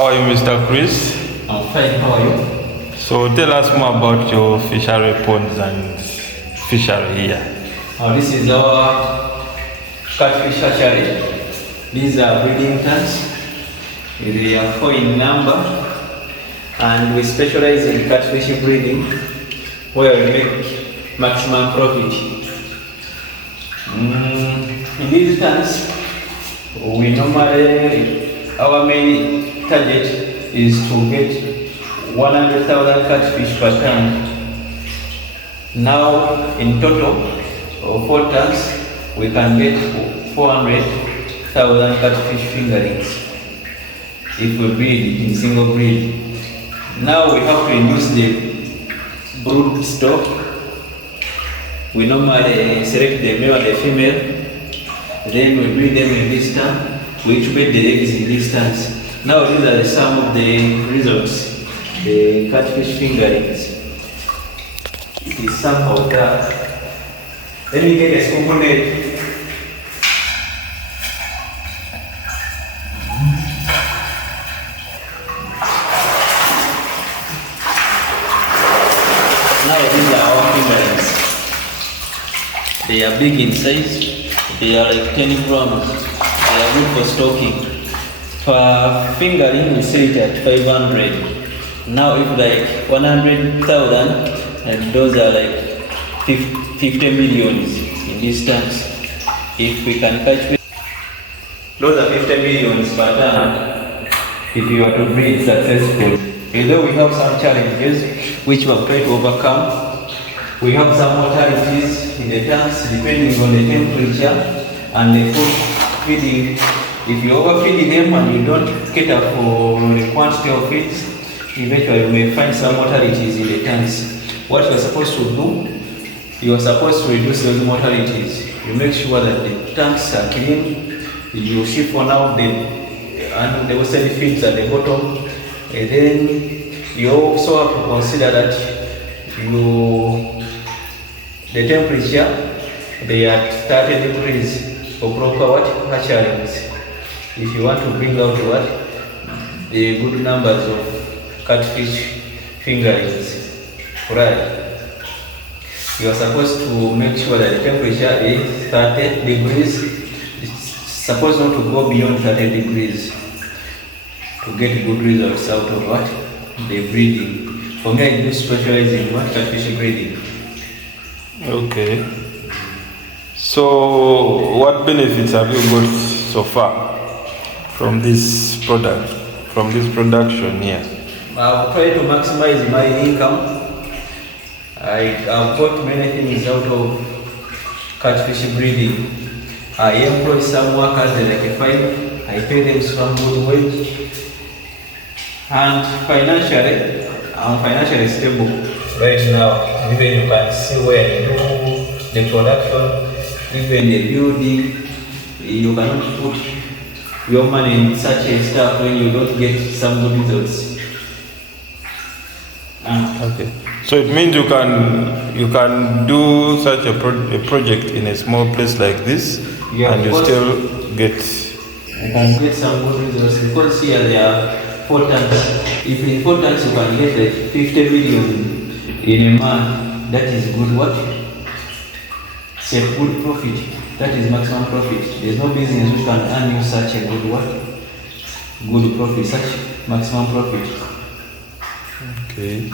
How are you, Mr. Chris? I'm fine, how are you? So tell us more about your fishery ponds and fishery here. This is our catfish hatchery. These are breeding tanks. They are 4 in number, and we specialize in catfish breeding, where we make maximum profit. In these tanks, we normally, our main target is to get 100,000 catfish per ton. Now, in total, of 4 tanks, we can get 400,000 catfish fingerlings if we breed in single breed. Now we have to induce the brood stock. We normally select the male and the female, then we breed them in this tank. We incubate the eggs in these tanks. Now these are some of the results, the catfish fingerlings. It is some of that. Let me get a scoop net. Now these are our fingerlings. They are big in size. They are like 10 grams. They are good for stocking. For fingerling, we sell it at 500. Now if like 100,000, and those are like 50 millions in these tanks. If we can catch, those are 50 millions per ton if you are to breed successful. Although we have some challenges which we are trying to overcome. We have some mortalities in the tanks depending on the temperature and the food feeding. If you overfeed them and you don't cater for the quantity of feeds, eventually you may find some mortalities in the tanks. What you are supposed to do, you are supposed to reduce those mortalities. You make sure that the tanks are clean. You siphon out the wasted feeds at the bottom, and then you also have to consider that the temperature, they are 30 degrees for proper hatcheries. If you want to bring out the good numbers of catfish fingerlings, right? You are supposed to make sure that the temperature is 30 degrees. It's supposed not to go beyond 30 degrees to get good results out of the breeding. For me, I do specialize in catfish breeding. Okay. So what benefits have you got so far from this product, from this production here? I've tried to maximize my income. I've got many things out of catfish breeding. I employ some workers like 5. I pay them some good wage. And financially, I'm financially stable right now. Even you can see where you do the production, even the building. You cannot put your money in such a stuff when you don't get some good results. Okay. So it means you can do such a project in a small place like this, yeah, and you still get. I can get some good results because here there are 4 tanks. If in 4 tanks you can get like 50 million in a month, that is good It's a good profit. That is maximum profit. There's no business which can earn you such a good good profit, such maximum profit. Okay.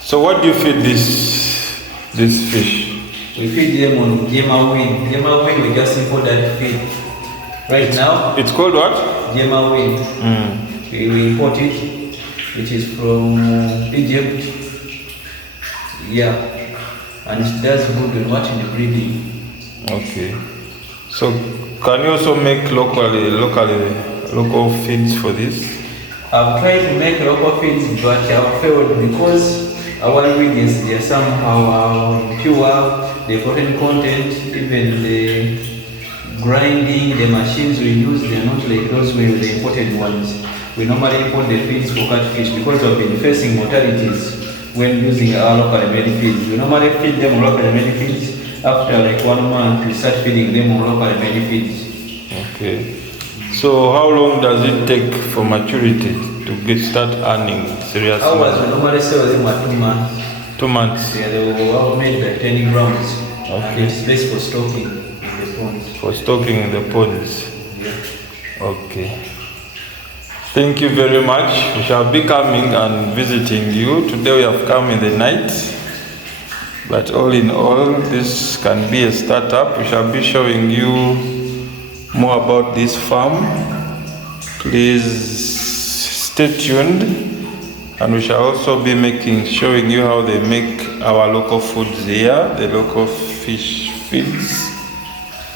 So what do you feed this fish? We feed them on Gemma Win. Gemma Win, we just import that feed. Right now, it's called what? Gemma Win. We import it, which is from Egypt. Yeah, and it does good in the breeding. Okay. So can you also make local feeds for this? I've tried to make local feeds, but I've failed because our ingredients, they are somehow pure. The protein content, even the grinding, the machines we use, they are not like those the imported ones. We normally import the feeds for catfish because we've been facing mortalities when using our local made feeds. We normally feed them on local made feeds. After like 1 month, we start feeding them on local made feeds. Okay. So how long does it take for maturity to start earning serious Hours money? we normally sell them at 2 months. 2 months. Yeah, they will have made like 10 grams. Okay. And it's best for stocking in the ponds. For stocking in the ponds. Yeah. Okay. Thank you very much. We shall be coming and visiting you. Today we have come in the night. But all in all, this can be a startup. We shall be showing you more about this farm. Please stay tuned. And we shall also be showing you how they make our local foods here, the local fish feeds,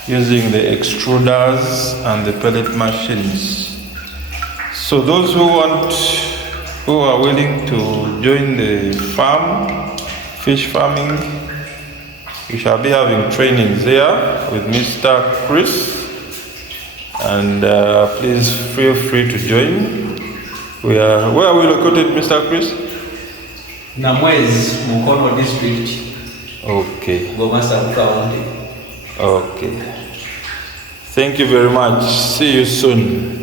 using the extruders and the pellet machines. So those who are willing to join the farm, fish farming, we shall be having trainings there with Mr. Chris, and please feel free to join. Where are we located, Mr. Chris? Namwezi, Mukono district. Okay. Gomasa County. Okay. Thank you very much. See you soon.